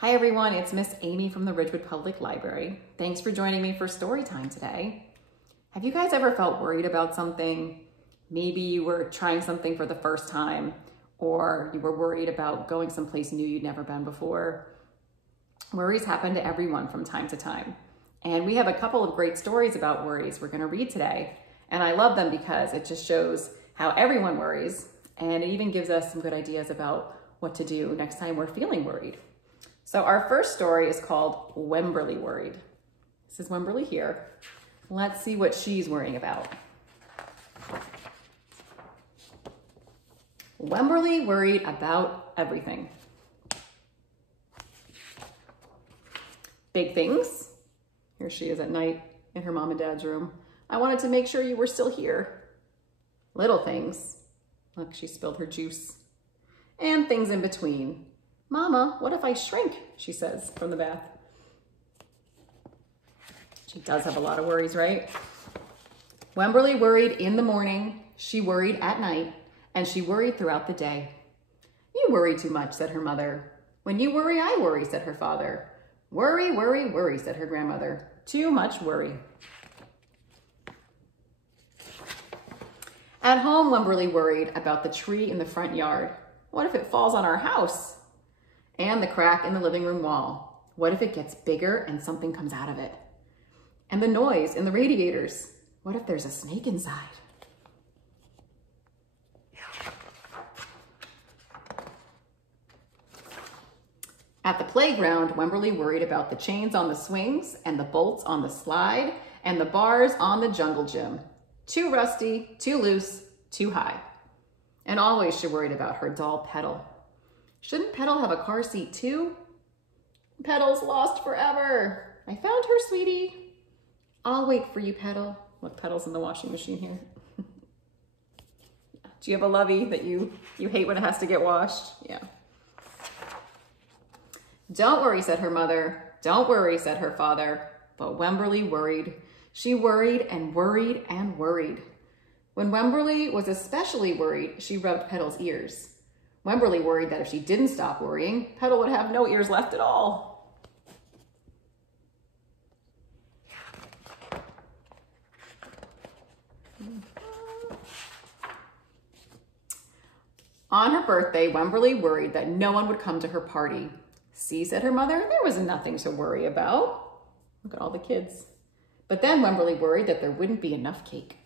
Hi everyone, it's Miss Amy from the Ridgewood Public Library. Thanks for joining me for story time today. Have you guys ever felt worried about something? Maybe you were trying something for the first time, or you were worried about going someplace new you'd never been before. Worries happen to everyone from time to time. And we have a couple of great stories about worries we're gonna read today. And I love them because it just shows how everyone worries, and it even gives us some good ideas about what to do next time we're feeling worried. So our first story is called Wemberly Worried. This is Wemberly here. Let's see what she's worrying about. Wemberly worried about everything. Big things. Here she is at night in her mom and dad's room. I wanted to make sure you were still here. Little things. Look, she spilled her juice. And things in between. Mama, what if I shrink? She says from the bath. She does have a lot of worries, right? Wemberly worried in the morning, she worried at night, and she worried throughout the day. You worry too much, said her mother. When you worry, I worry, said her father. Worry, worry, worry, said her grandmother. Too much worry. At home, Wemberly worried about the tree in the front yard. What if it falls on our house? And the crack in the living room wall. What if it gets bigger and something comes out of it? And the noise in the radiators. What if there's a snake inside? At the playground, Wemberly worried about the chains on the swings and the bolts on the slide and the bars on the jungle gym. Too rusty, too loose, too high. And always she worried about her doll Petal. Shouldn't Petal have a car seat too? Petal's lost forever. I found her, sweetie. I'll wait for you, Petal. Look, Petal's in the washing machine here. Do you have a lovey that you hate when it has to get washed? Yeah. Don't worry, said her mother. Don't worry, said her father. But Wemberly worried. She worried and worried and worried. When Wemberly was especially worried, she rubbed Petal's ears. Wemberly worried that if she didn't stop worrying, Petal would have no ears left at all. On her birthday, Wemberly worried that no one would come to her party. See, said her mother, there was nothing to worry about. Look at all the kids. But then Wemberly worried that there wouldn't be enough cake.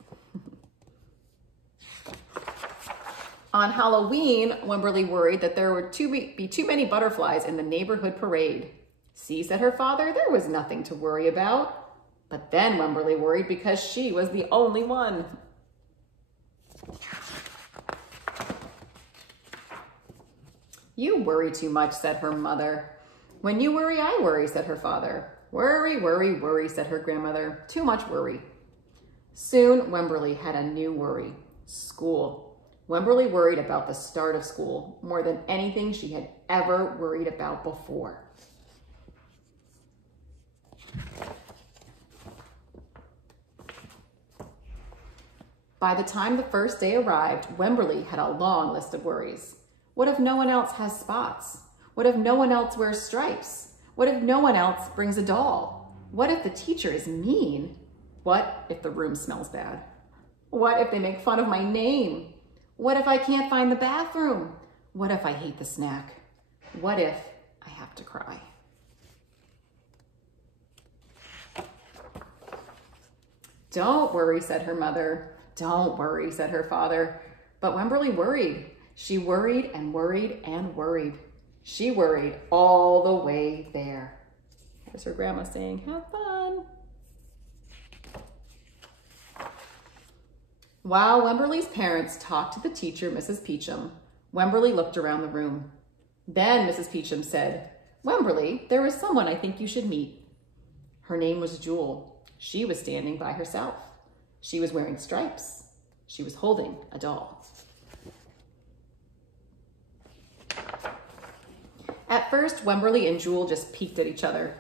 On Halloween, Wemberly worried that there would be too many butterflies in the neighborhood parade. See, said her father, there was nothing to worry about. But then Wemberly worried because she was the only one. You worry too much, said her mother. When you worry, I worry, said her father. Worry, worry, worry, said her grandmother. Too much worry. Soon, Wemberly had a new worry. School. Wemberly worried about the start of school more than anything she had ever worried about before. By the time the first day arrived, Wemberly had a long list of worries. What if no one else has spots? What if no one else wears stripes? What if no one else brings a doll? What if the teacher is mean? What if the room smells bad? What if they make fun of my name? What if I can't find the bathroom? What if I hate the snack? What if I have to cry? Don't worry, said her mother. Don't worry, said her father. But Wemberly worried. She worried and worried and worried. She worried all the way there. There's her grandma saying, have fun. While Wemberly's parents talked to the teacher, Mrs. Peachum, Wemberly looked around the room. Then Mrs. Peachum said, Wemberly, there is someone I think you should meet. Her name was Jewel. She was standing by herself. She was wearing stripes. She was holding a doll. At first, Wemberly and Jewel just peeked at each other.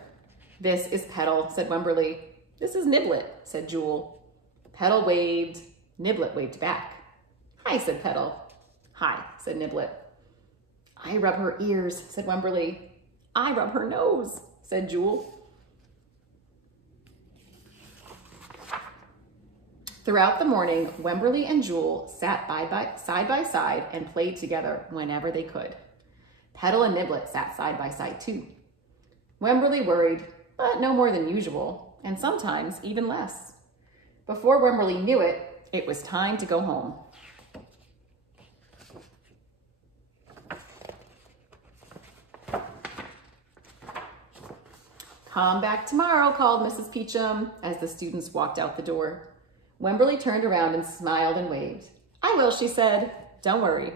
This is Petal, said Wemberly. This is Niblet, said Jewel. Petal waved. Niblet waved back. Hi, said Petal. Hi, said Niblet. I rub her ears, said Wemberly. I rub her nose, said Jewel. Throughout the morning, Wemberly and Jewel sat side by side and played together whenever they could. Petal and Niblet sat side by side too. Wemberly worried, but no more than usual, and sometimes even less. Before Wemberly knew it, it was time to go home. Come back tomorrow, called Mrs. Peachum as the students walked out the door. Wemberly turned around and smiled and waved. I will, she said. Don't worry.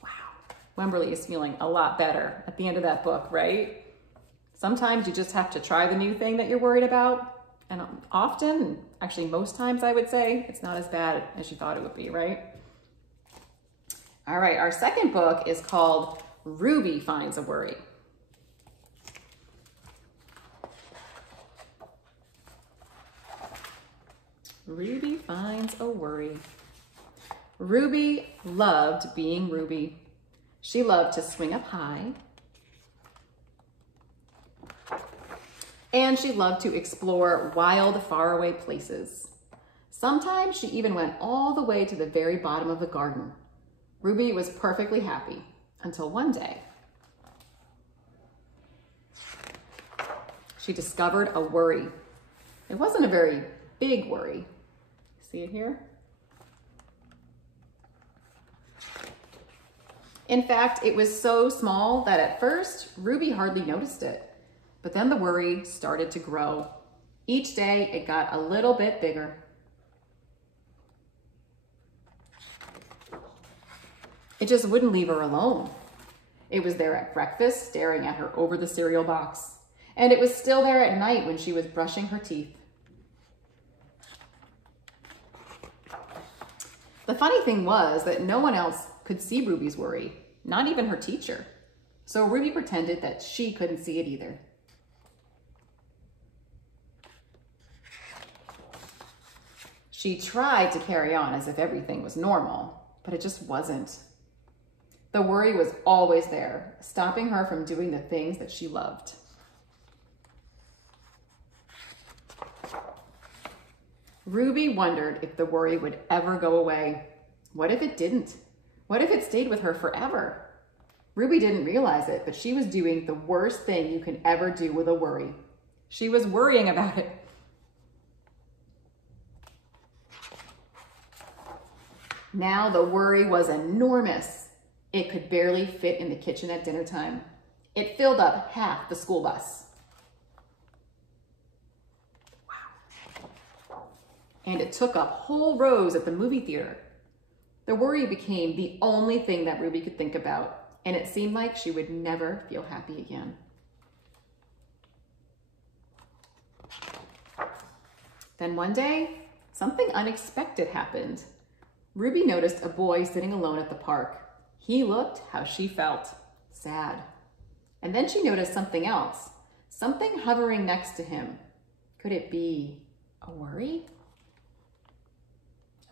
Wow. Wemberly is feeling a lot better at the end of that book, right? Sometimes you just have to try the new thing that you're worried about. And often, actually most times I would say, it's not as bad as you thought it would be, right? All right, our second book is called Ruby Finds a Worry. Ruby finds a worry. Ruby loved being Ruby. She loved to swing up high. And she loved to explore wild, faraway places. Sometimes she even went all the way to the very bottom of the garden. Ruby was perfectly happy until one day. She discovered a worry. It wasn't a very big worry. See it here? In fact, it was so small that at first, Ruby hardly noticed it. But then the worry started to grow. Each day, it got a little bit bigger. It just wouldn't leave her alone. It was there at breakfast, staring at her over the cereal box. And it was still there at night when she was brushing her teeth. The funny thing was that no one else could see Ruby's worry, not even her teacher. So Ruby pretended that she couldn't see it either. She tried to carry on as if everything was normal, but it just wasn't. The worry was always there, stopping her from doing the things that she loved. Ruby wondered if the worry would ever go away. What if it didn't? What if it stayed with her forever? Ruby didn't realize it, but she was doing the worst thing you can ever do with a worry. She was worrying about it. Now the worry was enormous. It could barely fit in the kitchen at dinner time. It filled up half the school bus. And it took up whole rows at the movie theater. The worry became the only thing that Ruby could think about, and it seemed like she would never feel happy again. Then one day, something unexpected happened. Ruby noticed a boy sitting alone at the park. He looked how she felt, sad. And then she noticed something else, something hovering next to him. Could it be a worry?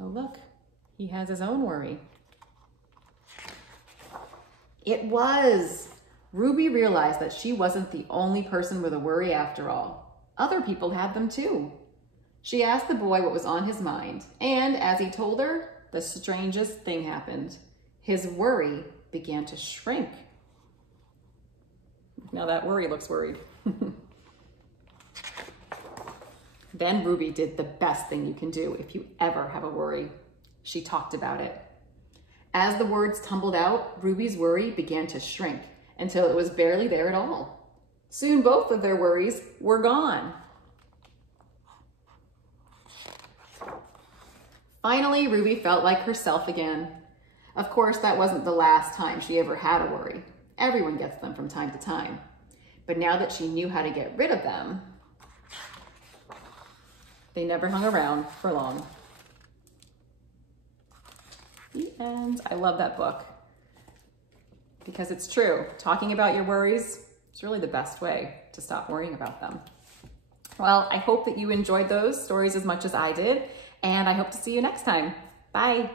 Oh, look, he has his own worry. It was. Ruby realized that she wasn't the only person with a worry after all. Other people had them too. She asked the boy what was on his mind, and as he told her, the strangest thing happened. His worry began to shrink. Now that worry looks worried. Then Ruby did the best thing you can do if you ever have a worry. She talked about it. As the words tumbled out, Ruby's worry began to shrink until it was barely there at all. Soon both of their worries were gone. Finally, Ruby felt like herself again. Of course, that wasn't the last time she ever had a worry. Everyone gets them from time to time. But now that she knew how to get rid of them, they never hung around for long. The end. I love that book because it's true. Talking about your worries is really the best way to stop worrying about them. Well, I hope that you enjoyed those stories as much as I did, and I hope to see you next time. Bye.